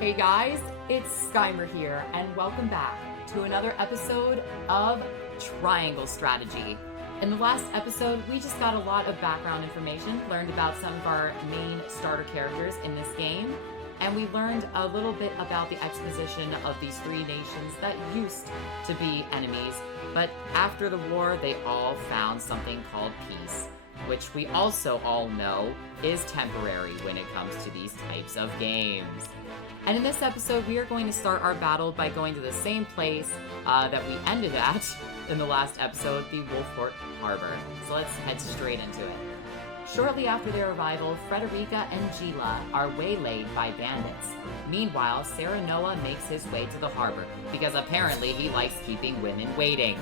Hey guys, it's Skymer here, and welcome back to another episode of Triangle Strategy. In the last episode, we just got a lot of background information, learned about some of our main starter characters in this game, and we learned a little bit about the exposition of these three nations that used to be enemies, but after the war, they all found something called peace, which we also all know is temporary when it comes to these types of games. And in this episode, we are going to start our battle by going to the same place that we ended at in the last episode, the Wolfport Harbor. So let's head straight into it. Shortly after their arrival, Frederica and Gila are waylaid by bandits. Meanwhile, Sarah Noah makes his way to the harbor, because apparently he likes keeping women waiting.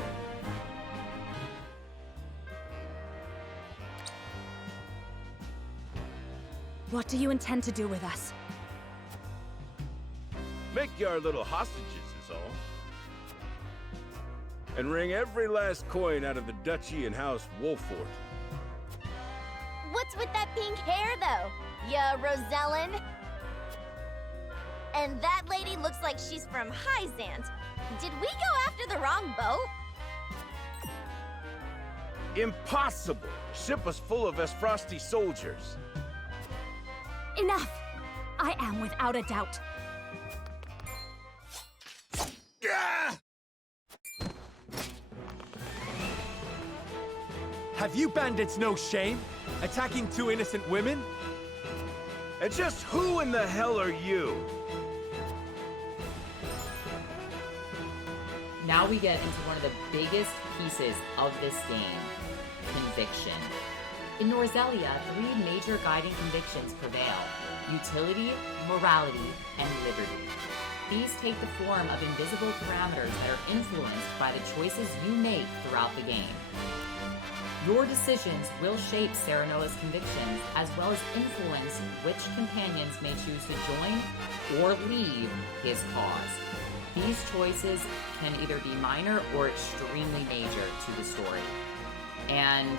What do you intend to do with us? Make you our little hostages is all. And wring every last coin out of the duchy and house Wolfport. What's with that pink hair, though? Ya Rosellen? And that lady looks like she's from Hyzant. Did we go after the wrong boat? Impossible! Ship was full of Esfrosti soldiers. Enough! I am without a doubt. Have you bandits no shame? Attacking two innocent women? And just who in the hell are you? Now we get into one of the biggest pieces of this game, conviction. In Norzelia, three major guiding convictions prevail: utility, morality, and liberty. These take the form of invisible parameters that are influenced by the choices you make throughout the game. Your decisions will shape Sarah Noah's convictions, as well as influence which companions may choose to join or leave his cause. These choices can either be minor or extremely major to the story. And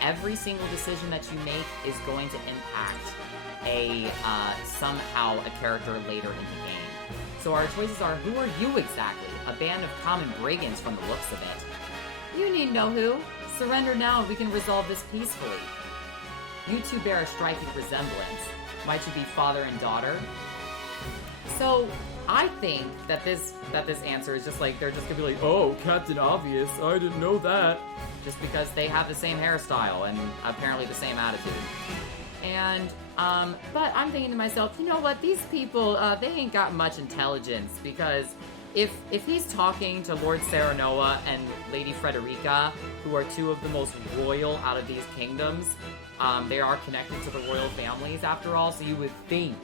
every single decision that you make is going to impact somehow a character later in the game. So our choices are, who are you exactly? A band of common brigands from the looks of it. You need know who. Surrender now and we can resolve this peacefully. You two bear a striking resemblance. Might you be father and daughter? So, I think that this answer is just like, they're just gonna be like, oh, Captain Obvious, I didn't know that. Just because they have the same hairstyle and apparently the same attitude. And, but I'm thinking to myself, you know what, these people, they ain't got much intelligence, because if he's talking to Lord Sarah Noah and Lady Frederica, who are two of the most royal out of these kingdoms, they are connected to the royal families after all, so you would think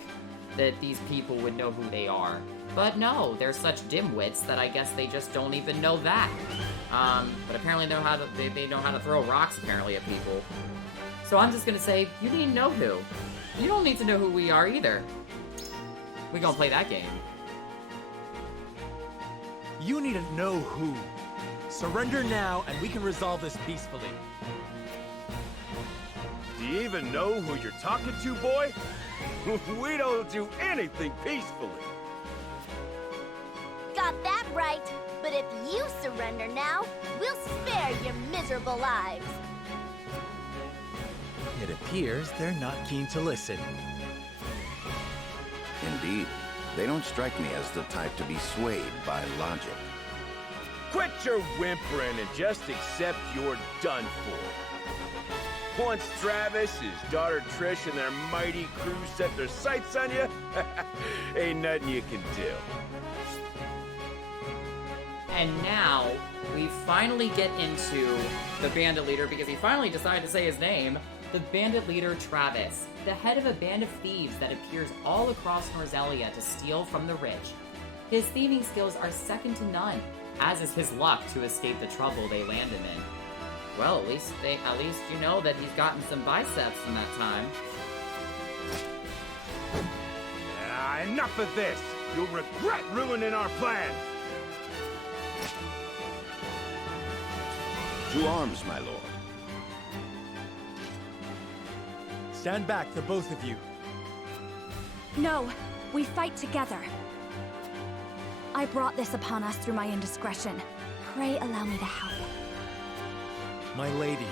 that these people would know who they are. But no, they're such dimwits that I guess they just don't even know that. But apparently they know how to throw rocks apparently at people. So I'm just gonna say, you need to know who. You don't need to know who we are either. We gonna play that game. You need to know who. Surrender now, and we can resolve this peacefully. Do you even know who you're talking to, boy? We don't do anything peacefully. Got that right. But if you surrender now, we'll spare your miserable lives. It appears they're not keen to listen. Indeed. They don't strike me as the type to be swayed by logic. Quit your whimpering and just accept you're done for. Once Travis, his daughter Trish, and their mighty crew set their sights on you, ain't nothing you can do. And now, we finally get into the bandit leader, because he finally decided to say his name. The bandit leader, Travis, the head of a band of thieves that appears all across Norzelia to steal from the rich. His thieving skills are second to none, as is his luck to escape the trouble they land him in. Well, at least you know that he's gotten some biceps in that time. Enough of this! You'll regret ruining our plans! To arms, my lord. Stand back, the both of you. No, We fight together. I brought this upon us through my indiscretion. Pray allow me to help. My lady,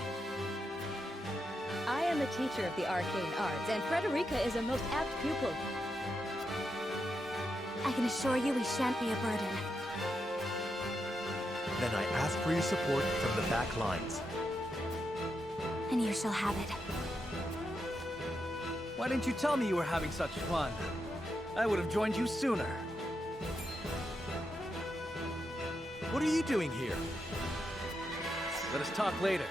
I am a teacher of the arcane arts, and Frederica is a most apt pupil. I can assure you we shan't be a burden. then I ask for your support from the back lines. And you shall have it. Why didn't you tell me you were having such fun? I would have joined you sooner. What are you doing here? Let us talk later.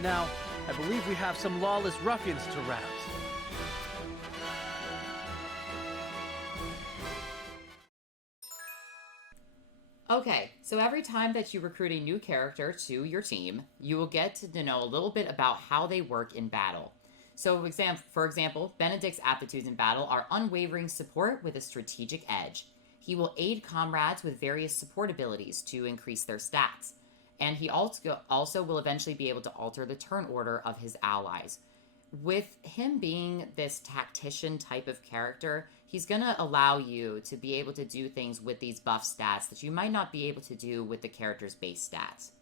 Now, I believe we have some lawless ruffians to rout. Okay, so every time that you recruit a new character to your team, you will get to know a little bit about how they work in battle. So, for example, Benedict's aptitudes in battle are unwavering support with a strategic edge. He will aid comrades with various support abilities to increase their stats. And he also will eventually be able to alter the turn order of his allies. With him being this tactician type of character, he's going to allow you to be able to do things with these buff stats that you might not be able to do with the character's base stats.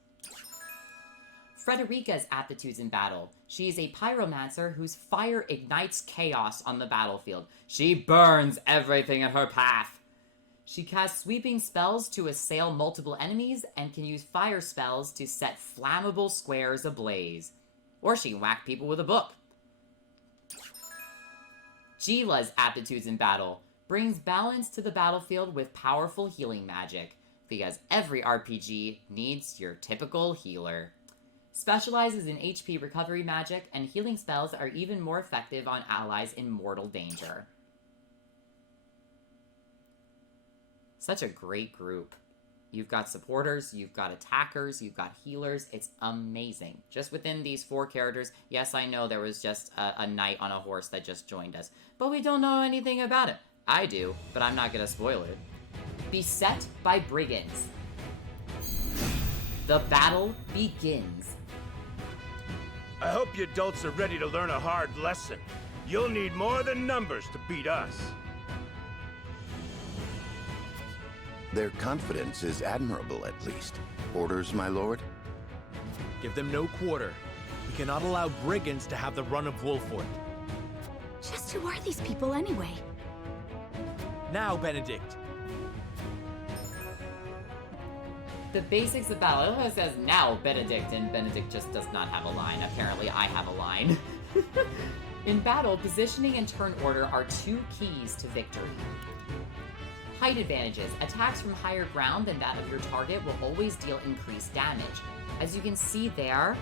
Frederica's aptitudes in battle. She is a pyromancer whose fire ignites chaos on the battlefield. She burns everything in her path. She casts sweeping spells to assail multiple enemies and can use fire spells to set flammable squares ablaze. Or she can whack people with a book. Gila's aptitudes in battle brings balance to the battlefield with powerful healing magic, because every RPG needs your typical healer. Specializes in HP recovery magic, and healing spells are even more effective on allies in mortal danger. Such a great group. You've got supporters, you've got attackers, you've got healers. It's amazing. Just within these 4 characters, yes, I know there was just a knight on a horse that just joined us, but we don't know anything about it. I do, but I'm not going to spoil it. Beset by brigands. The battle begins. I hope you adults are ready to learn a hard lesson. You'll need more than numbers to beat us. Their confidence is admirable, at least. Orders, my lord? Give them no quarter. We cannot allow brigands to have the run of Wolfport. Just who are these people anyway? Now, Benedict. The basics of battle. It almost says now Benedict, and Benedict just does not have a line. Apparently, I have a line. In battle, positioning and turn order are 2 keys to victory. Height advantages. Attacks from higher ground than that of your target will always deal increased damage. As you can see there,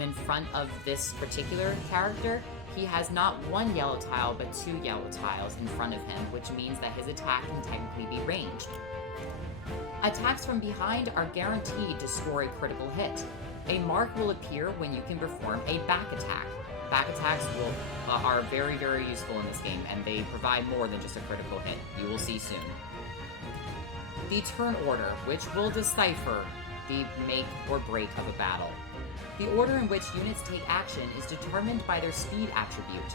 in front of this particular character, he has not 1 yellow tile, but 2 yellow tiles in front of him, which means that his attack can technically be ranged. Attacks from behind are guaranteed to score a critical hit. A mark will appear when you can perform a back attack. Back attacks are very, very useful in this game, and they provide more than just a critical hit. You will see soon. The turn order, which will decipher the make or break of a battle. The order in which units take action is determined by their speed attribute.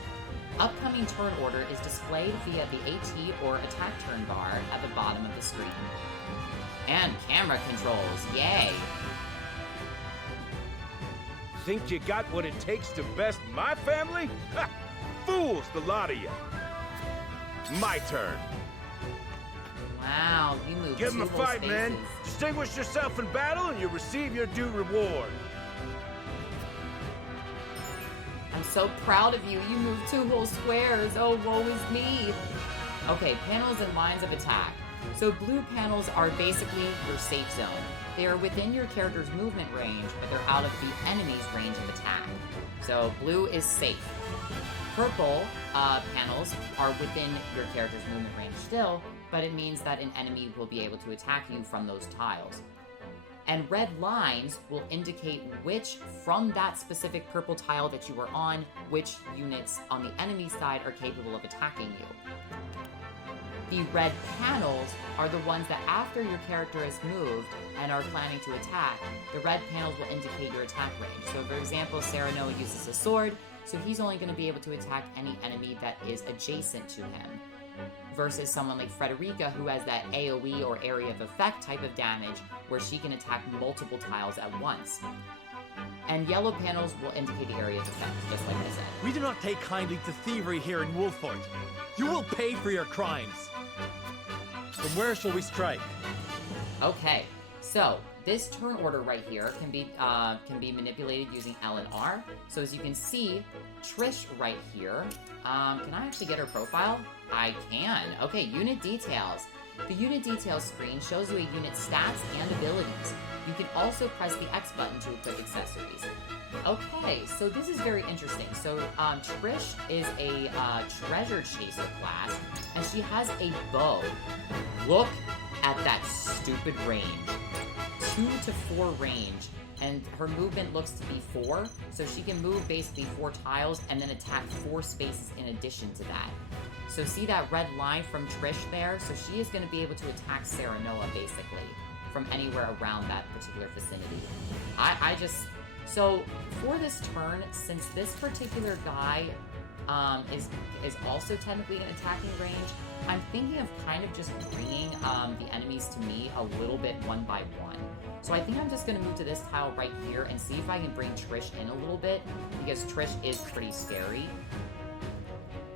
Upcoming turn order is displayed via the AT or attack turn bar at the bottom of the screen. And camera controls, yay! Think you got what it takes to best my family? Ha! Fools, the lot of you! My turn. Wow, you moved Give 'em a 2 whole fight, man. spaces. Distinguish yourself in battle and you'll receive your due reward. I'm so proud of you. You moved 2 whole squares. Oh, woe is me. Okay, panels and lines of attack. So blue panels are basically your safe zone. They are within your character's movement range, but they're out of the enemy's range of attack. So blue is safe. Purple panels are within your character's movement range still, but it means that an enemy will be able to attack you from those tiles. And red lines will indicate which, from that specific purple tile that you are on, which units on the enemy side are capable of attacking you. The red panels are the ones that after your character has moved and are planning to attack, the red panels will indicate your attack range. So for example, Serenoa uses a sword, so he's only going to be able to attack any enemy that is adjacent to him. versus someone like Frederica, who has that AoE or area of effect type of damage where she can attack multiple tiles at once. And yellow panels will indicate the area of effect, just like I said. We do not take kindly to thievery here in Wolfport. You will pay for your crimes. From where shall we strike? Okay, so this turn order right here can be manipulated using L and R. So as you can see, Trish right here, can I actually get her profile? I can. Okay, unit details. The unit details screen shows you a unit's stats and abilities. You can also press the X button to equip accessories. Okay, so this is very interesting. So Trish is a treasure chaser class, and she has a bow. Look at that stupid range. 2 to 4 range, and her movement looks to be 4, so she can move basically 4 tiles and then attack 4 spaces in addition to that. So see that red line from Trish there? So she is going to be able to attack Serenoa basically from anywhere around that particular vicinity. So for this turn, since this particular guy is also technically in attacking range, I'm thinking of kind of just bringing the enemies to me a little bit one by one. So I think I'm just going to move to this tile right here and see if I can bring Trish in a little bit, because Trish is pretty scary.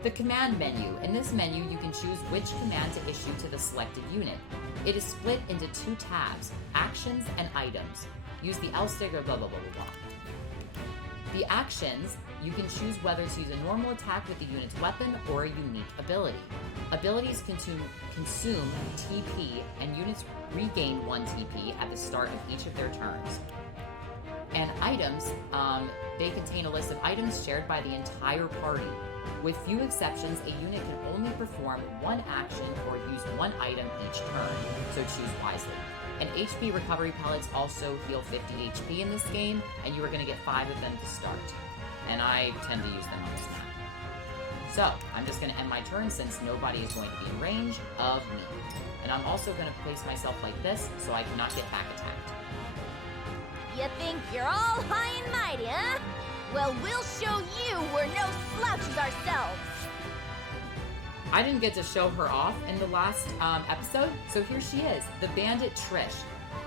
The command menu. In this menu, you can choose which command to issue to the selected unit. It is split into 2 tabs, actions and items. Use the L stick or blah blah blah blah blah. The actions, you can choose whether to use a normal attack with the unit's weapon or a unique ability. Abilities consume TP, and units regain 1 TP at the start of each of their turns. And items, they contain a list of items shared by the entire party. With few exceptions, a unit can only perform 1 action or use 1 item each turn, so choose wisely. And HP recovery pellets also heal 50 HP in this game, and you are going to get 5 of them to start. And I tend to use them on this map. So, I'm just going to end my turn since nobody is going to be in range of me. And I'm also going to place myself like this so I cannot get back attacked. You think you're all high and mighty, huh? Well, we'll show you we're no slouches ourselves. I didn't get to show her off in the last episode, so here she is, the bandit Trish,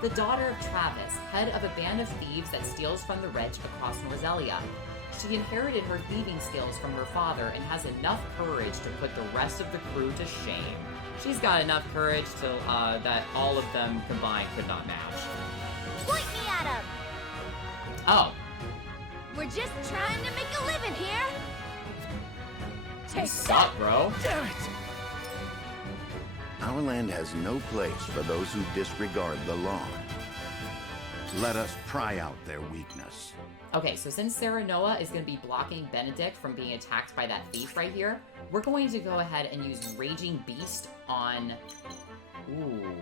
the daughter of Travis, head of a band of thieves that steals from the rich across Norzelia. She inherited her thieving skills from her father and has enough courage to put the rest of the crew to shame. She's got enough courage to that all of them combined could not match. Point me at him! Oh. We're just trying to make a living here. You suck, bro. Damn it! Our land has no place for those who disregard the law. Let us pry out their weakness. Okay, so since Serenoa is going to be blocking Benedict from being attacked by that thief right here, we're going to go ahead and use Raging Beast on... Ooh.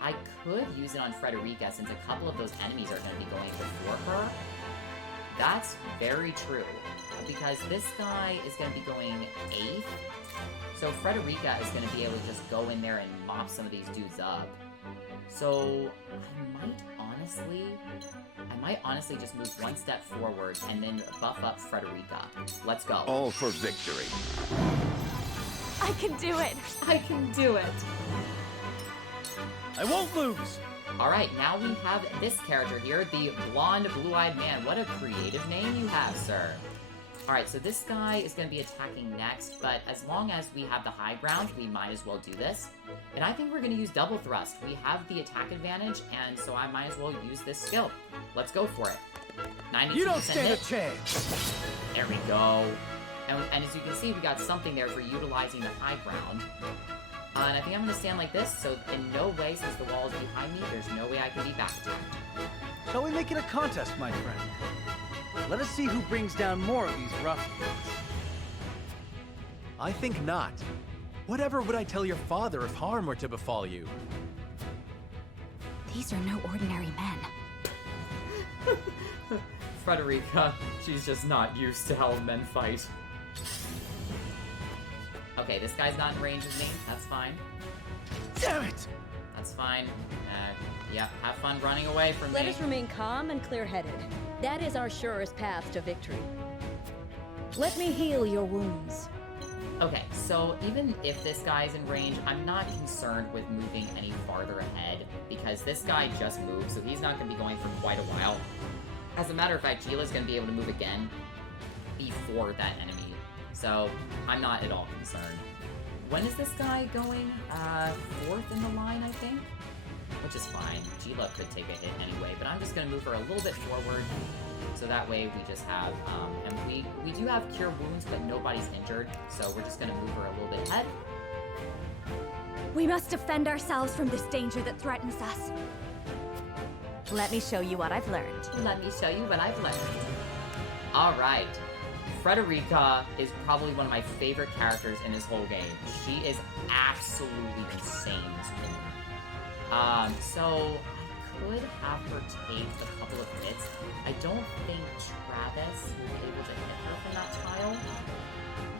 I could use it on Frederica since a couple of those enemies are going to be going before her. That's very true, because this guy is going to be going 8th, so Frederica is going to be able to just go in there and mop some of these dudes up. So I might honestly just move 1 step forward and then buff up Frederica. Let's go. All for victory. I can do it! I can do it! I won't lose! Alright, now we have this character here, the blonde, blue-eyed man. What a creative name you have, sir. Alright, so this guy is going to be attacking next, but as long as we have the high ground, we might as well do this. And I think we're going to use double thrust. We have the attack advantage, and so I might as well use this skill. Let's go for it. 92% You don't stand hit. a chance! There we go. And as you can see, we got something there for utilizing the high ground. And I think I'm going to stand like this, so in no way, since the wall is behind me, there's no way I can be back attacked. Shall we make it a contest, my friend? Let us see who brings down more of these ruffians. I think not. Whatever would I tell your father if harm were to befall you? These are no ordinary men. Frederica, she's just not used to how men fight. Okay, this guy's not in range of me. That's fine. Damn it! That's fine. Yeah, have fun running away from Let me. us remain calm and clear-headed. That is our surest path to victory. Let me heal your wounds. Okay, so even if this guy's in range, I'm not concerned with moving any farther ahead, because this guy just moved, so he's not going to be going for quite a while. As a matter of fact, Gila's going to be able to move again before that enemy, so I'm not at all concerned. When is this guy going? 4th in the line, I think? Which is fine. Gila could take a hit anyway, but I'm just going to move her a little bit forward, so that way we just have, and we do have Cure Wounds, but nobody's injured, so we're just going to move her a little bit ahead. We must defend ourselves from this danger that threatens us. Let me show you what I've learned. Let me show you what I've learned. Alright. Frederica is probably one of my favorite characters in this whole game. She is absolutely insane, this woman. So I could have her take a couple of hits. I don't think Travis will be able to hit her from that tile.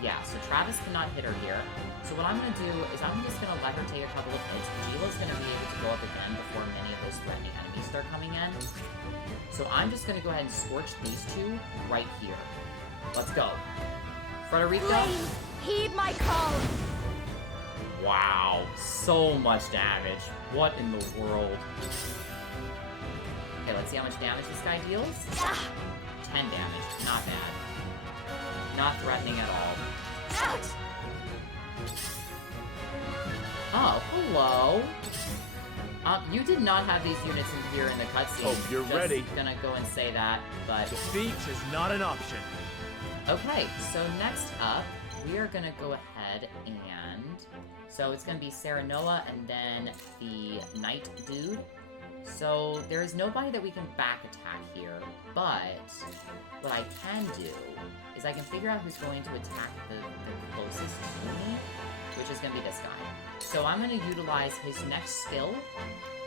Yeah, so Travis cannot hit her here. So what I'm going to do is I'm just going to let her take a couple of hits. Gila's going to be able to go up again before many of those threatening enemies start coming in. So I'm just going to go ahead and scorch these two right here. Let's go. Frederica. Please, heed my call. Wow, so much damage. What in the world? Okay, let's see how much damage this guy deals. 10 damage, not bad. Not threatening at all. Ouch! Oh, hello. You did not have these units in here in the cutscene. Oh, you're ready. Gonna go and say that, but... Defeat is not an option. Okay, so next up, we are gonna go ahead and... So it's gonna be Serenoa and then the Knight Dude. So there is nobody that we can back attack here, but what I can do is I can figure out who's going to attack the closest to me, which is gonna be this guy. So I'm gonna utilize his next skill,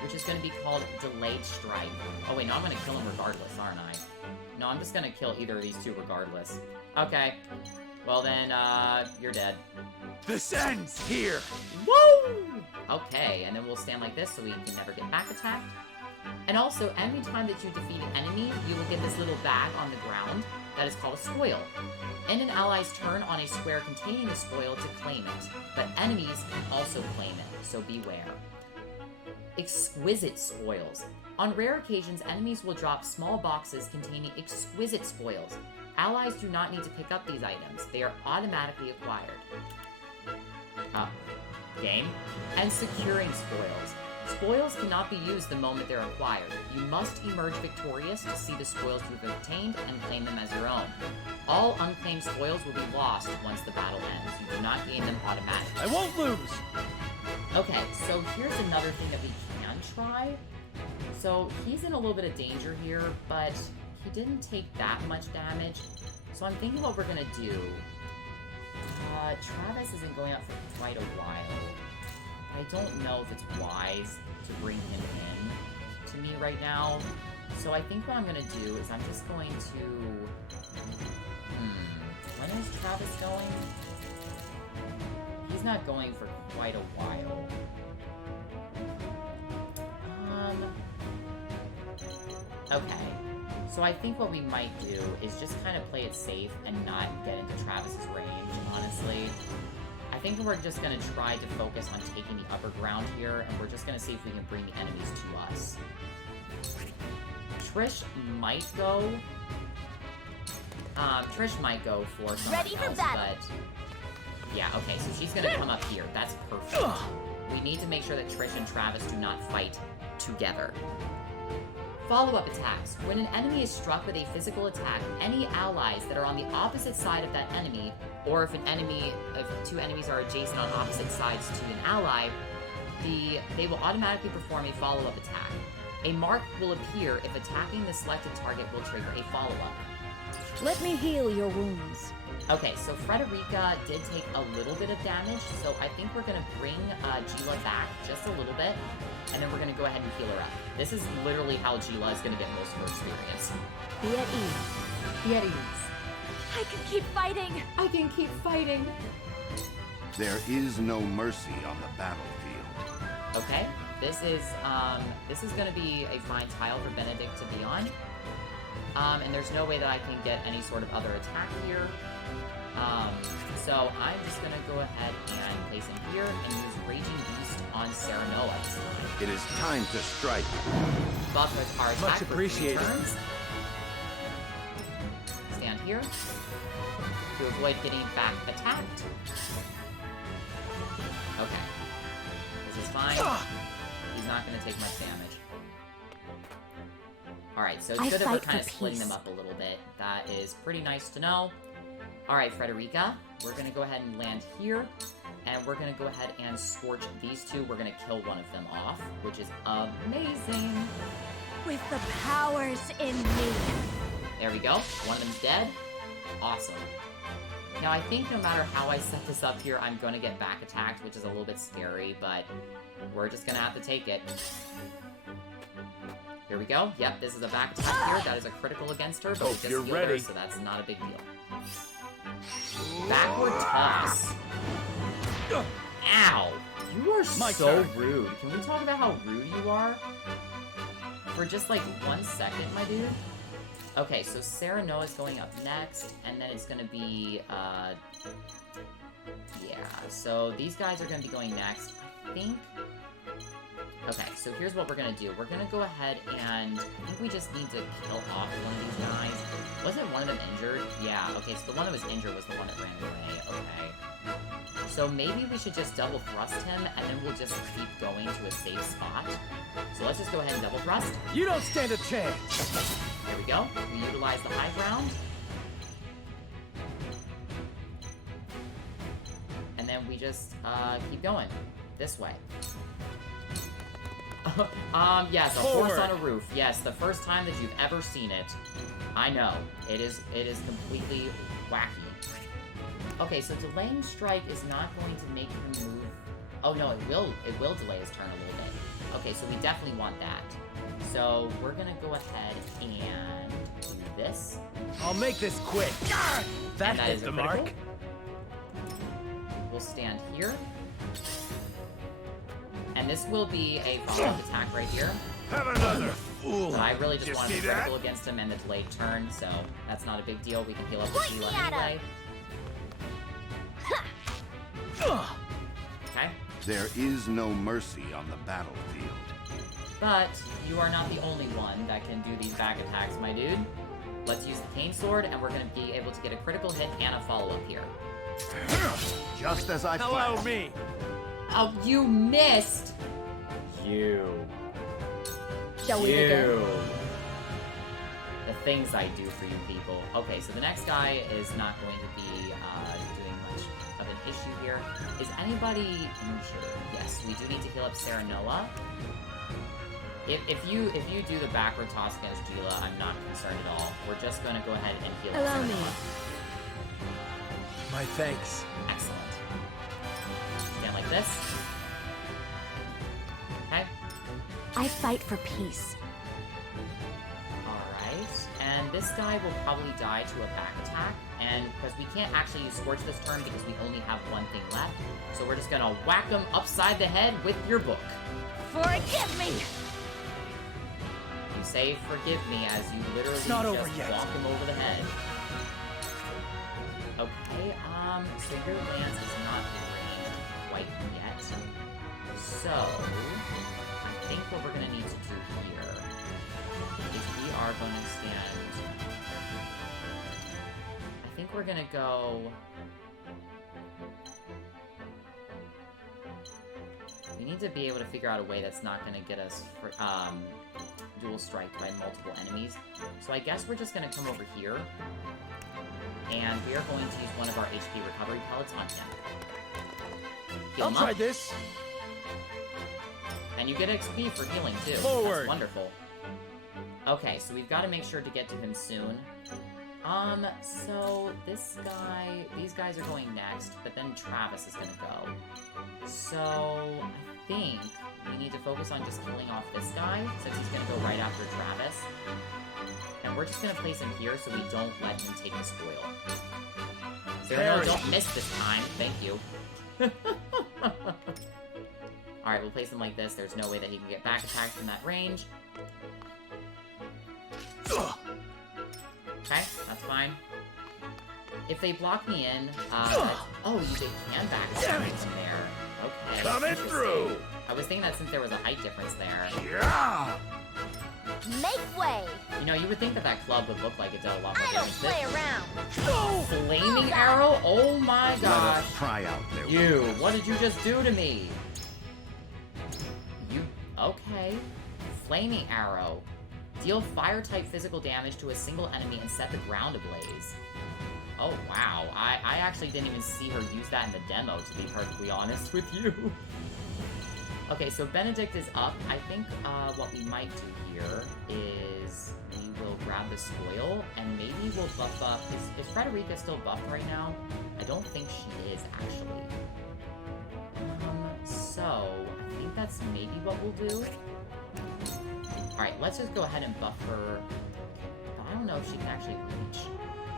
which is gonna be called Delayed Strike. Oh wait, no, I'm gonna kill him regardless, aren't I? No, I'm just gonna kill either of these two regardless. Okay. Well then, you're dead. This ends here! Woo! Okay, and then we'll stand like this so we can never get back attacked. And also, any time that you defeat an enemy, you will get this little bag on the ground that is called a spoil. End an ally's turn on a square containing the spoil to claim it, but enemies can also claim it, so beware. Exquisite spoils. On rare occasions, enemies will drop small boxes containing exquisite spoils. Allies do not need to pick up these items. They are automatically acquired. Game. And securing spoils. Spoils cannot be used the moment they're acquired. You must emerge victorious to see the spoils you've obtained and claim them as your own. All unclaimed spoils will be lost once the battle ends. You do not gain them automatically. I won't lose! Okay, so here's another thing that we can try. So he's in a little bit of danger here, but he didn't take that much damage. So I'm thinking what we're gonna do. Travis isn't going up for quite a while. I don't know if it's wise to bring him in to me right now. So I think what I'm gonna do is I'm just going to... When is Travis going? He's not going for quite a while. Okay. So I think what we might do is just kind of play it safe and not get into Travis's range, honestly. I think we're just going to try to focus on taking the upper ground here, and we're just going to see if we can bring the enemies to us. Trish might go... Trish might go for something Ready for else, battle. but... Yeah, okay, so she's going to come up here. That's perfect. We need to make sure that Trish and Travis do not fight together. Follow-up attacks. When an enemy is struck with a physical attack, any allies that are on the opposite side of that enemy, or if two enemies are adjacent on opposite sides to an ally, they will automatically perform a follow-up attack. A mark will appear if attacking the selected target will trigger a follow-up. Let me heal your wounds. Okay, so Frederica did take a little bit of damage, so I think we're going to bring Gila back just a little bit, and then we're going to go ahead and heal her up. This is literally how Gila is going to get most of her experience. Be at ease. Be at ease. I can keep fighting. I can keep fighting. There is no mercy on the battlefield. Okay, this is going to be a fine tile for Benedict to be on. And there's no way that I can get any sort of other attack here. So I'm just gonna go ahead and place him here and use Raging Beast on Serenoa this time. It is time to strike. Buff our attack Much for 3 appreciated. turns. Stand here to avoid getting back attacked. Okay. This is fine. He's not gonna take much damage. Alright, so it's good that we're kind of splitting them up a little bit. That is pretty nice to know. Alright, Frederica, we're gonna go ahead and land here, and we're gonna go ahead and scorch these two. We're gonna kill one of them off, which is amazing. With the powers in me. There we go. One of them's dead. Awesome. Now, I think no matter how I set this up here, I'm gonna get back attacked, which is a little bit scary, but we're just gonna have to take it. Here we go. Yep, this is a back attack here. That is a critical against her, but we just you're healed her, ready. so that's not a big deal. Backward toss. Ow! You are so rude. Can we talk about how rude you are? For just like 1 second, my dude. Okay, so Serenoa's going up next, and then it's gonna be, yeah, so these guys are gonna be going next, I think. Okay, so here's what we're gonna do. We're gonna go ahead and I think we just need to kill off one of these guys. Wasn't one of them injured? Yeah, okay, so the one that was injured was the one that ran away. Okay. So maybe we should just double thrust him, and then we'll just keep going to a safe spot. So let's just go ahead and double thrust. You don't stand a chance! There we go. We utilize the high ground. And then we just keep going. This way. Yes, a horse on a roof. Yes, the first time that you've ever seen it. I know. It is completely wacky. Okay, so delaying strike is not going to make him move. Oh no, it will delay his turn a little bit. Okay, so we definitely want that. So we're gonna go ahead and do this. I'll make this quick. That hit the mark. We'll stand here. And this will be a follow-up attack right here. Have another fool. But I really just wanted to critical against him and the delayed turn, so that's not a big deal. We can heal up with Sheila anyway. Okay. There is no mercy on the battlefield. But you are not the only one that can do these back attacks, my dude. Let's use the cane sword, and we're going to be able to get a critical hit and a follow-up here. Just as I planned. Hello, me. Oh, you missed! You. Shall we begin? The things I do for you people. Okay, so the next guy is not going to be doing much of an issue here. Is anybody injured? Yes, we do need to heal up Serenoa. If you do the backward toss against Gila, I'm not concerned at all. We're just going to go ahead and heal up Allow me. Serenoa. My thanks. Excellent. Stand like this. Okay. I fight for peace. Alright. And this guy will probably die to a back attack. And because we can't actually use Scorch this turn because we only have one thing left. So we're just going to whack him upside the head with your book. Forgive me! You say forgive me as you literally It's not just over yet. walk him over the head. Okay, so your lance is not ranged quite yet. So, I think what we're gonna need to do here is we are going to stand... I think we're gonna go... We need to be able to figure out a way that's not gonna get us dual striked by multiple enemies. So I guess we're just gonna come over here. And we are going to use one of our HP recovery pellets on him. Heal I'll him try up. this. And you get XP for healing too. Forward. That's wonderful. Okay, so we've got to make sure to get to him soon. So this guy, these guys are going next, but then Travis is gonna go. So I think we need to focus on just killing off this guy, since he's gonna go right after Travis. And we're just gonna place him here so we don't let him take the spoil. So no, don't miss this time. Thank you. Alright, we'll place him like this. There's no way that he can get back attacked from that range. Okay, that's fine. if they block me in, oh, they can back from there. Okay. Coming through! I was thinking that since there was a height difference there. Yeah! Make way! You know, you would think that that club would look like it does a lot more I don't damage. play around. Flaming arrow? Oh my Let gosh. us pry out their You, weakness. what did you just do to me? You, okay. Flaming arrow. Deal fire-type physical damage to a single enemy and set the ground ablaze. Oh, wow. I actually didn't even see her use that in the demo, to be perfectly honest with you. Okay, so Benedict is up. I think what we might do here is we will grab the spoil, and maybe we'll buff up... Is Frederica still buffed right now? I don't think she is, actually. So, I think that's maybe what we'll do. Alright, let's just go ahead and buff her. But I don't know if she can actually reach.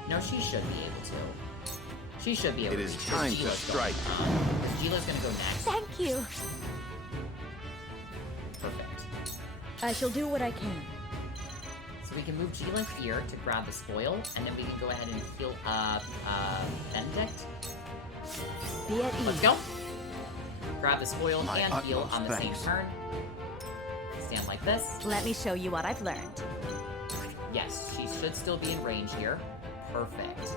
No, she should be able to. She should be able to reach. It is time to strike. Because Gila's gonna go next. Thank you. Perfect. I shall do what I can. So we can move Gila here to grab the spoil, and then we can go ahead and heal up Benedict. Be at ease. Let's go. Grab the spoil My and heal utmost on the thanks. same turn. Stand like this. Let me show you what I've learned. Yes, she should still be in range here. Perfect.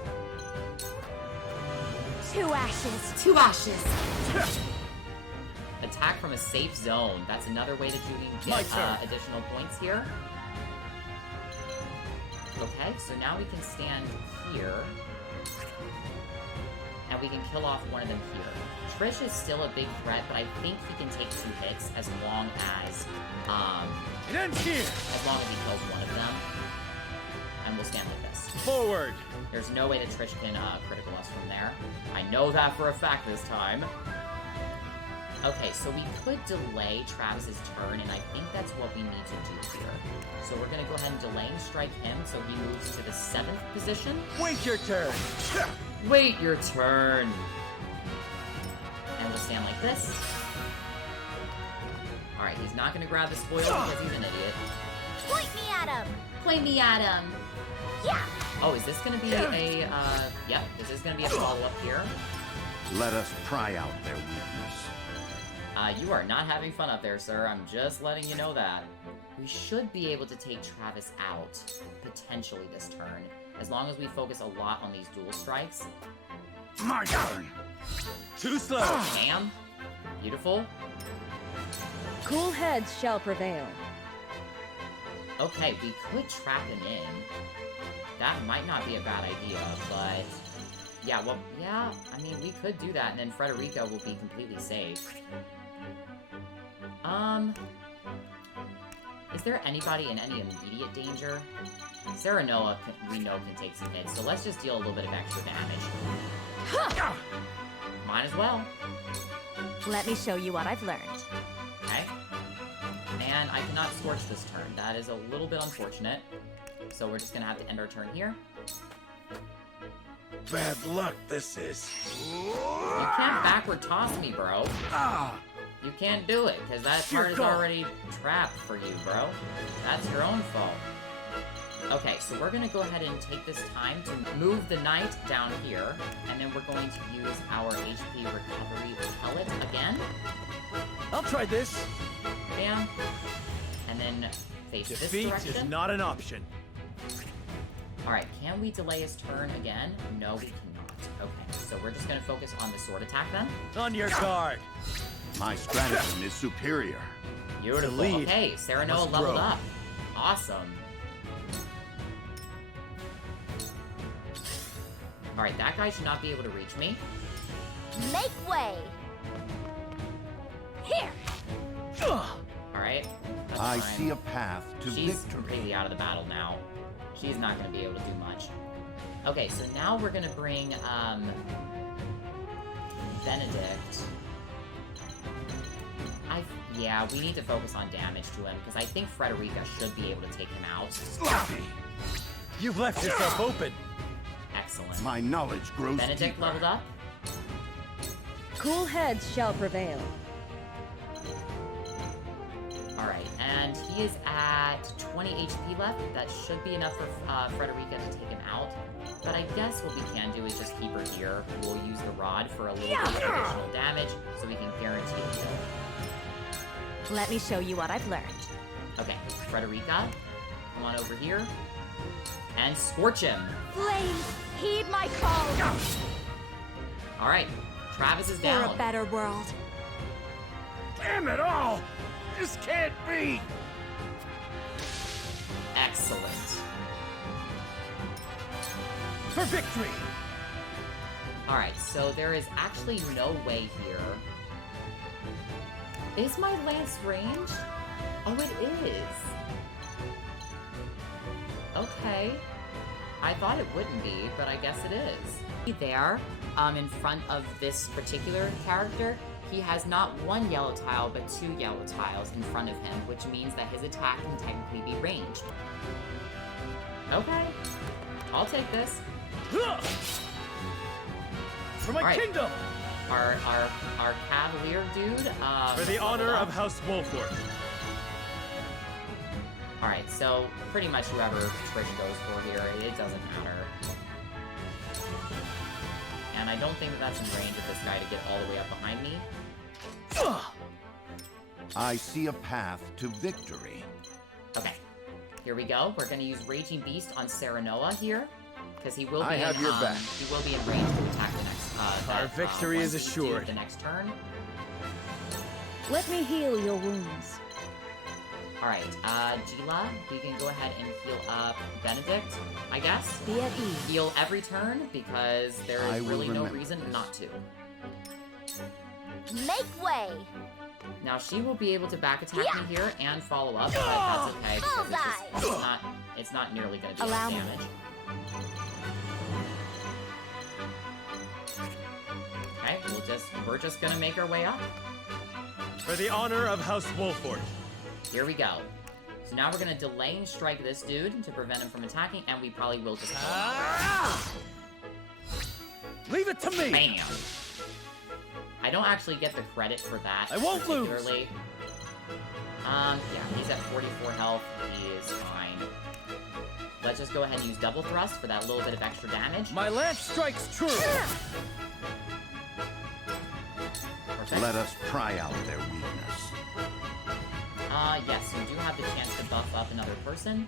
2 ashes. 2 ashes. Attack from a safe zone. That's another way that you can My get turn. additional points here. Okay, so now we can stand here. And we can kill off one of them here. Trish is still a big threat, but I think he can take 2 hits as long as It ends here! as long as he kills one of them. And we'll stand like this. Forward! There's no way that Trish can critical us from there. I know that for a fact this time. Okay, so we could delay Travis's turn, and I think that's what we need to do here. So we're gonna go ahead and delay and strike him, so he moves to the 7th position. Wait your turn! Wait your turn! And we'll stand like this. Alright, he's not gonna grab the spoil because he's an idiot. Point me at him! Play me at him! Yeah! Oh, is this gonna be a, yep, this is gonna be a follow-up here. Let us pry out their weakness. You are not having fun up there, sir. I'm just letting you know that. We should be able to take Travis out, potentially this turn, as long as we focus a lot on these dual strikes. My turn! Too slow! Bam. Beautiful. Cool heads shall prevail. Okay, we could trap him in. That might not be a bad idea, but... Yeah, well, yeah, I mean, we could do that, and then Frederica will be completely safe. Is there anybody in any immediate danger? Serenoa, we know, can take some hits, so let's just deal a little bit of extra damage. Might as well. Let me show you what I've learned. Okay. And I cannot scorch this turn. That is a little bit unfortunate. So we're just gonna have to end our turn here. Bad luck this is. You can't backward toss me, bro. You can't do it, because that part is already trapped for you, bro. That's your own fault. Okay, so we're gonna go ahead and take this time to move the knight down here, and then we're going to use our HP recovery pellet again. I'll try this! Bam. And then face this Defeat direction. is not an option. Alright, can we delay his turn again? No, we cannot. Okay, so we're just gonna focus on the sword attack then. On your guard! My stratagem is superior. Beautiful. lead Okay, Serenoa must leveled grow. up. Awesome. Alright, that guy should not be able to reach me. Make way! Here! Alright, that's I fine. see a path to She's victory. completely out of the battle now. She's not going to be able to do much. Okay, so now we're going to bring, Benedict. Yeah, we need to focus on damage to him, because I think Frederica should be able to take him out. Sloppy. You've left yourself open! Excellent. My knowledge grows Benedict deeper. leveled up. Cool heads shall prevail. Alright, and he is at 20 HP left. That should be enough for Frederica to take him out. But I guess what we can do is just keep her here. We'll use the rod for a little bit of additional damage, so we can guarantee the kill. Let me show you what I've learned. Okay, Frederica, come on over here. And scorch him! Flames, heed my call! Alright, Travis is For down. a better world. Damn it all! This can't be! Excellent. For victory! Alright, so there is actually no way here. Is my lance ranged? Oh, it is. Okay. I thought it wouldn't be, but I guess it is. There, in front of this particular character, he has not one yellow tile, but 2 yellow tiles in front of him, which means that his attack can technically be ranged. Okay. I'll take this. For my Alright. kingdom! Our cavalier dude, For the honor of House Wolfport. Alright, so pretty much whoever Trish goes for here, it doesn't matter. And I don't think that that's in range of this guy to get all the way up behind me. I see a path to victory. Okay, here we go. We're gonna use Raging Beast on Serenoa here, because he will be I have your back. he will be in range to attack the next. Our victory is assured. The next turn. Let me heal your wounds. All right, Gila, we can go ahead and heal up Benedict, I guess. Be at ease. Heal every turn because there I is will really no remember reason this. not to. Make way! Now she will be able to back attack me here and follow up, but that's okay because it's not nearly going to do Allow much me. damage. Okay, we're just gonna make our way up. For the honor of House Wolfport. Here we go. So now we're gonna delay and strike this dude to prevent him from attacking, and we probably will just kill him. Leave it to me! Bam! I don't actually get the credit for that. I won't lose. particularly. Yeah, he's at 44 health. He is fine. Let's just go ahead and use double thrust for that little bit of extra damage. My lance strikes true! Perfect. Let us pry out their weakness. Yes, you do have the chance to buff up another person.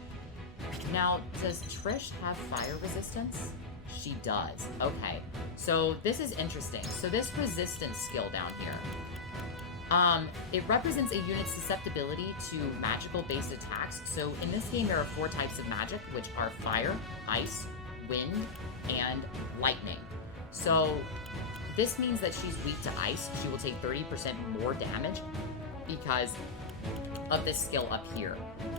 Now, does Trish have fire resistance? She does. Okay. So this is interesting. So this resistance skill down here, it represents a unit's susceptibility to magical-based attacks. So in this game, there are 4 types of magic, which are fire, ice, wind, and lightning. So this means that she's weak to ice. She will take 30% more damage because of this skill up here,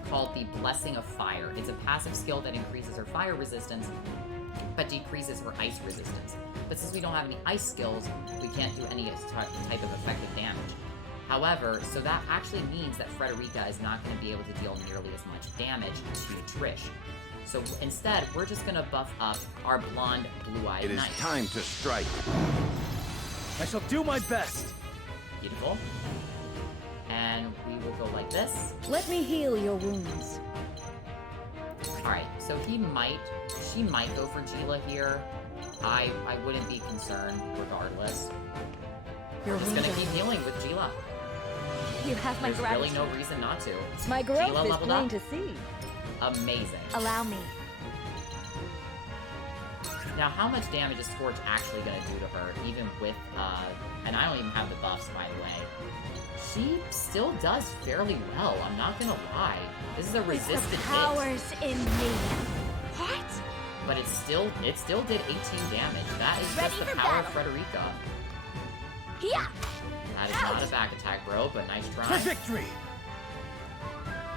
called the Blessing of Fire. It's a passive skill that increases her fire resistance, but decreases her ice resistance. But since we don't have any ice skills, we can't do any type of effective damage. However, so that actually means that Frederica is not going to be able to deal nearly as much damage to Trish. So instead, we're just going to buff up our blonde, blue-eyed It is knight. time to strike. I shall do my best! Beautiful. And we will go like this. Let me heal your wounds. Alright, so she might go for Gila here. I wouldn't be concerned regardless. Your We're just wounds gonna are keep healing with Gila. You have my There's gratitude. really no reason not to. My growth Gila is leveled plain up. to see. Amazing. Allow me. Now, how much damage is Scorch actually gonna do to her, even with, and I don't even have the buffs, by the way. She still does fairly well, I'm not gonna lie. This is a resistant The hit, powers in me. What? but it still did 18 damage. That is Ready just the for power of battle. Frederica. Yeah! That is not a back attack, bro, but nice For try. victory!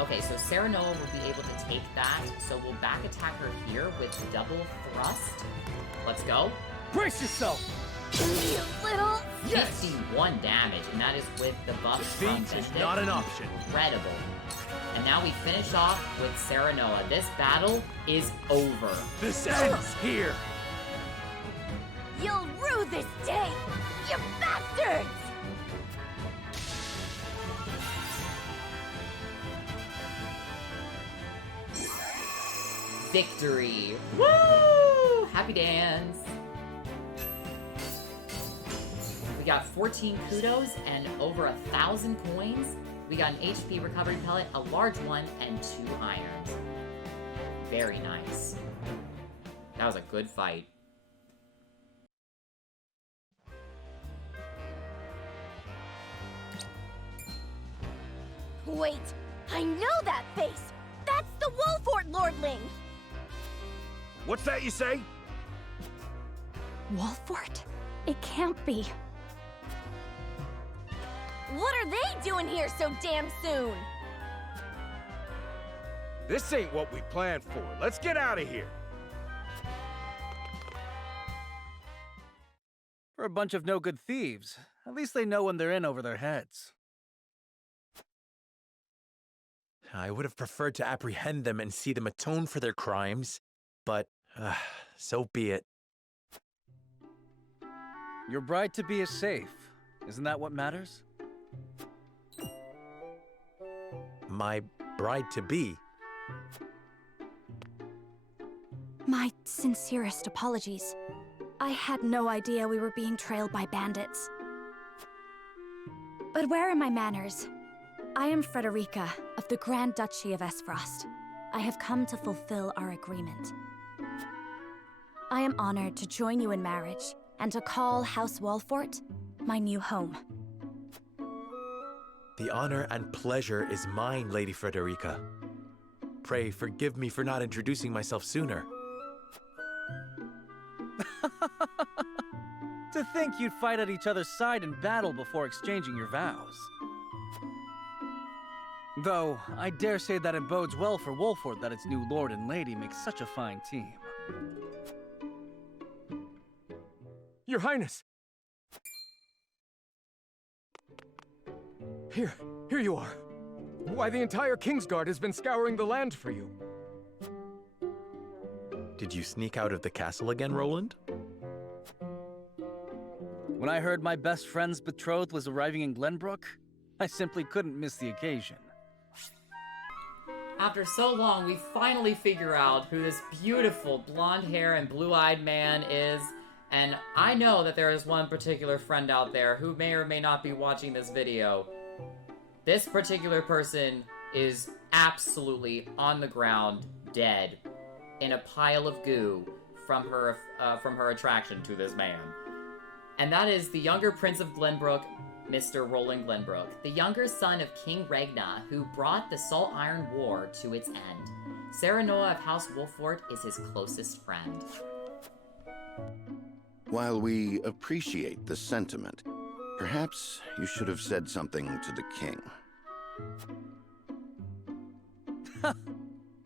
Okay, so Serenoa will be able to take that, so we'll back attack her here with double thrust. Let's go. Brace yourself! You little... Yes! 51 damage, and that is with the buff from Defeat is Benedict. not an option. Incredible. And now we finish off with Serenoa. This battle is over. This ends here! You'll rue this day! You bastards! victory. Woo! Happy dance. We got 14 kudos and over 1,000 coins. We got an HP recovery pellet, a large one, and 2 irons. Very nice. That was a good fight. Wait, I know that face! That's the Wolfport Lordling! What's that you say? Wolfport? It can't be. What are they doing here so damn soon? This ain't what we planned for. Let's get out of here. For a bunch of no-good thieves, at least they know when they're in over their heads. I would have preferred to apprehend them and see them atone for their crimes, but so be it. Your bride-to-be is safe. Isn't that what matters? My bride-to-be? My sincerest apologies. I had no idea we were being trailed by bandits. But where are my manners? I am Frederica of the Grand Duchy of Esfrost. I have come to fulfill our agreement. I am honored to join you in marriage and to call House Wolfport my new home. The honor and pleasure is mine, Lady Frederica. Pray forgive me for not introducing myself sooner. To think you'd fight at each other's side in battle before exchanging your vows. Though, I dare say that it bodes well for Wolfport that its new lord and lady make such a fine team. Your Highness! Here you are. Why, the entire Kingsguard has been scouring the land for you. Did you sneak out of the castle again, Roland? When I heard my best friend's betrothed was arriving in Glenbrook, I simply couldn't miss the occasion. After so long, we finally figure out who this beautiful blonde hair and blue-eyed man is. And I know that there is one particular friend out there who may or may not be watching this video. This particular person is absolutely on the ground, dead, in a pile of goo from her attraction to this man. And that is the younger Prince of Glenbrook, Mr. Roland Glenbrook, the younger son of King Regna, who brought the Salt Iron War to its end. Serenoa of House Wolfport is his closest friend. While we appreciate the sentiment, perhaps you should have said something to the king.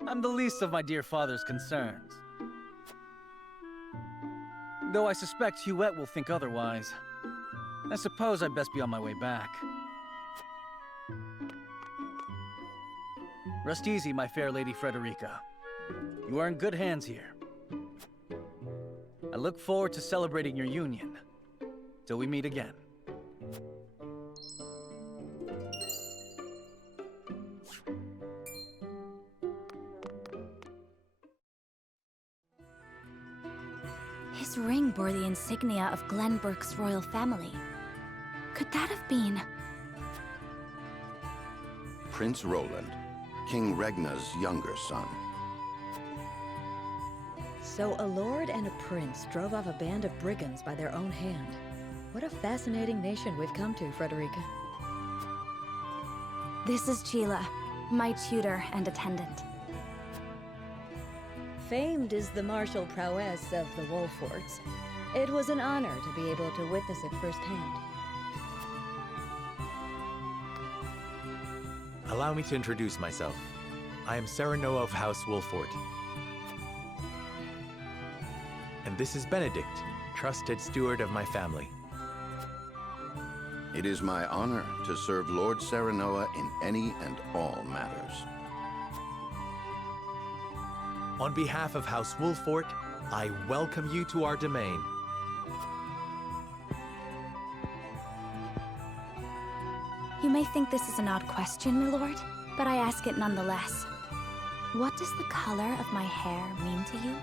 I'm the least of my dear father's concerns. Though I suspect Huette will think otherwise. I suppose I'd best be on my way back. Rest easy, my fair Lady Frederica. You are in good hands here. I look forward to celebrating your union. Till we meet again. His ring bore the insignia of Glenbrook's royal family. Could that have been... Prince Roland, King Regna's younger son. So a lord and a prince drove off a band of brigands by their own hand. What a fascinating nation we've come to, Frederica. This is Sheila, my tutor and attendant. Famed is the martial prowess of the Wolfports. It was an honor to be able to witness it firsthand. Allow me to introduce myself. I am Serenoa of House Wolfport. And this is Benedict, trusted steward of my family. It is my honor to serve Lord Serenoa in any and all matters. On behalf of House Wolfport, I welcome you to our domain. You may think this is an odd question, my lord, but I ask it nonetheless. What does the color of my hair mean to you?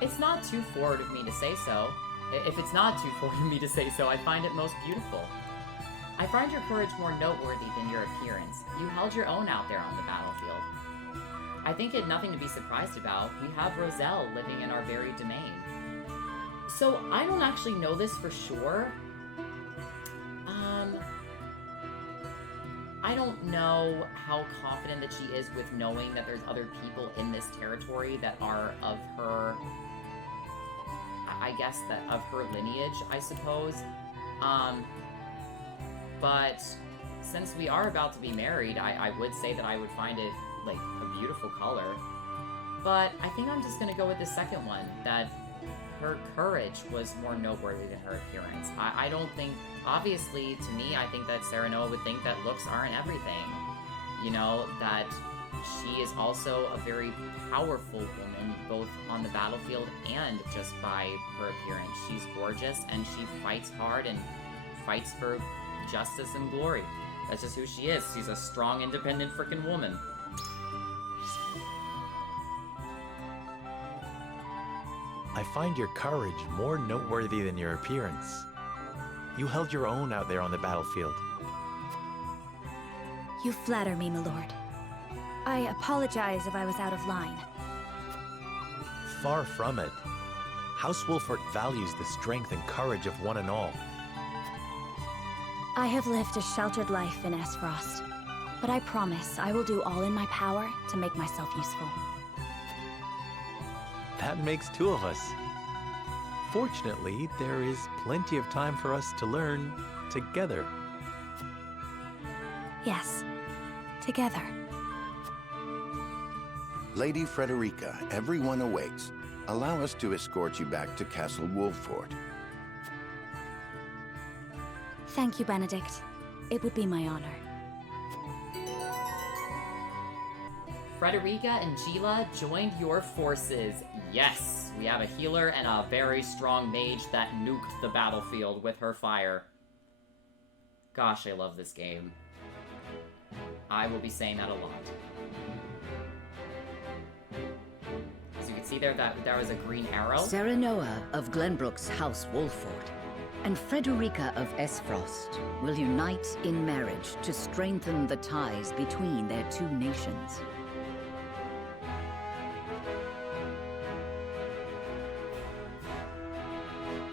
It's not too forward of me to say so. If it's not too forward of me to say so, I find it most beautiful. I find your courage more noteworthy than your appearance. You held your own out there on the battlefield. I think it nothing to be surprised about. We have Roselle living in our very domain. So, I don't actually know this for sure. I don't know how confident that she is with knowing that there's other people in this territory that are of her, I guess, that of her lineage, I suppose. But since we are about to be married, I would say that I would find it, like, a beautiful color. But I think I'm just gonna go with the second one, that her courage was more noteworthy than her appearance. I don't think, obviously, to me, I think that Serenoa would think that looks aren't everything. You know, that she is also a very powerful woman, both on the battlefield and just by her appearance. She's gorgeous, and she fights hard and fights for justice and glory. That's just who she is. She's a strong, independent freaking woman. I find your courage more noteworthy than your appearance. You held your own out there on the battlefield. You flatter me, my lord. I apologize if I was out of line. Far from it. House Wolfport values the strength and courage of one and all. I have lived a sheltered life in Esfrost, but I promise I will do all in my power to make myself useful. That makes two of us. Fortunately, there is plenty of time for us to learn together. Yes, together. Lady Frederica, everyone awaits. Allow us to escort you back to Castle Wolfport. Thank you, Benedict. It would be my honor. Frederica and Gila joined your forces. Yes, we have a healer and a very strong mage that nuked the battlefield with her fire. Gosh, I love this game. I will be saying that a lot. As you can see there, that there was a green arrow. Serenoa of Glenbrook's House Wolfport and Frederica of Esfrost will unite in marriage to strengthen the ties between their two nations.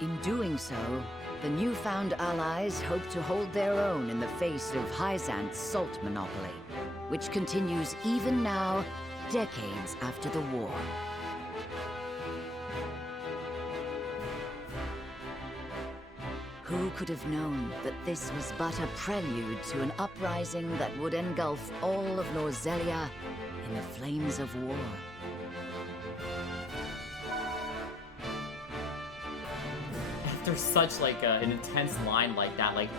In doing so, the newfound allies hope to hold their own in the face of Hyzant's salt monopoly, which continues even now, decades after the war. Who could have known that this was but a prelude to an uprising that would engulf all of Norzelia in the flames of war? After such like an intense line like that, like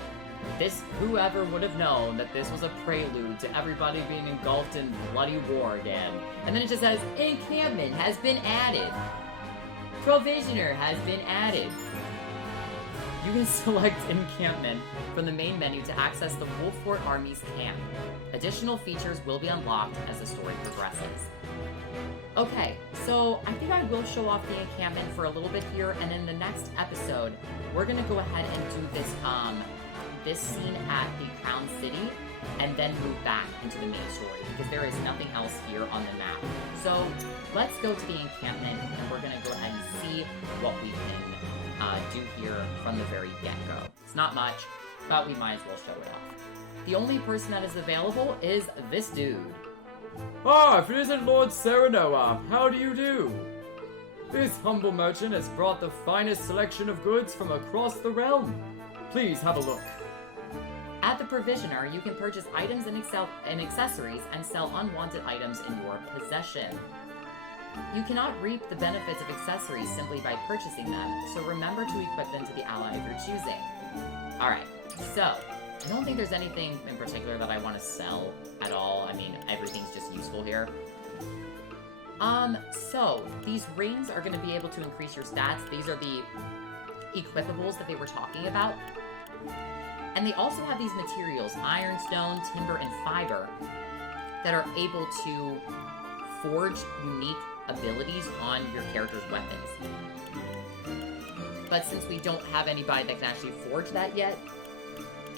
this, whoever would have known that this was a prelude to everybody being engulfed in bloody war again. And then it just says, encampment has been added. Provisioner has been added. You can select encampment from the main menu to access the Wolfport Army's camp. Additional features will be unlocked as the story progresses. Okay, so I think I will show off the encampment for a little bit here, and in the next episode, we're gonna go ahead and do this this scene at the Crown City, and then move back into the main story, because there is nothing else here on the map. So let's go to the encampment, and we're gonna go ahead and see what we can do here from the very get-go. It's not much, but we might as well show it off. The only person that is available is this dude. Ah, if it isn't Lord Serenoa, how do you do? This humble merchant has brought the finest selection of goods from across the realm. Please have a look. At the Provisioner, you can purchase items and accessories and sell unwanted items in your possession. You cannot reap the benefits of accessories simply by purchasing them, so remember to equip them to the ally of your choosing. Alright, so, I don't think there's anything in particular that I want to sell at all. I mean, everything's just useful here. So, these rings are going to be able to increase your stats. These are the equipables that they were talking about. And they also have these materials, ironstone, timber, and fiber, that are able to forge unique abilities on your character's weapons. But since we don't have anybody that can actually forge that yet,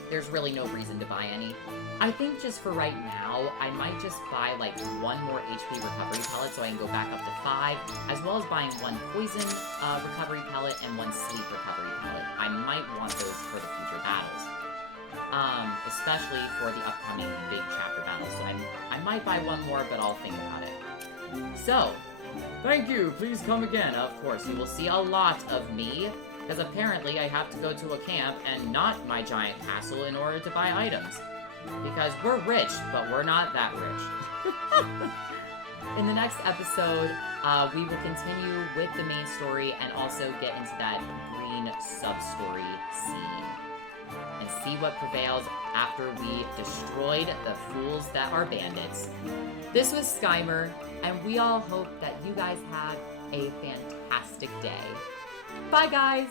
there's really no reason to buy any. I think just for right now, I might just buy like one more HP recovery pellet so I can go back up to 5, as well as buying one poison recovery pellet and one sleep recovery pellet. I might want those for the future battles. Especially for the upcoming big chapter battles. So I might buy one more, but I'll think about it. So, thank you, please come again. Of course, you will see a lot of me, because apparently I have to go to a camp and not my giant castle in order to buy items. Because we're rich, but we're not that rich. In the next episode, we will continue with the main story and also get into that green sub-story scene. And see what prevails after we destroyed the fools that are bandits. This was Skymer, and we all hope that you guys have a fantastic day. Bye, guys!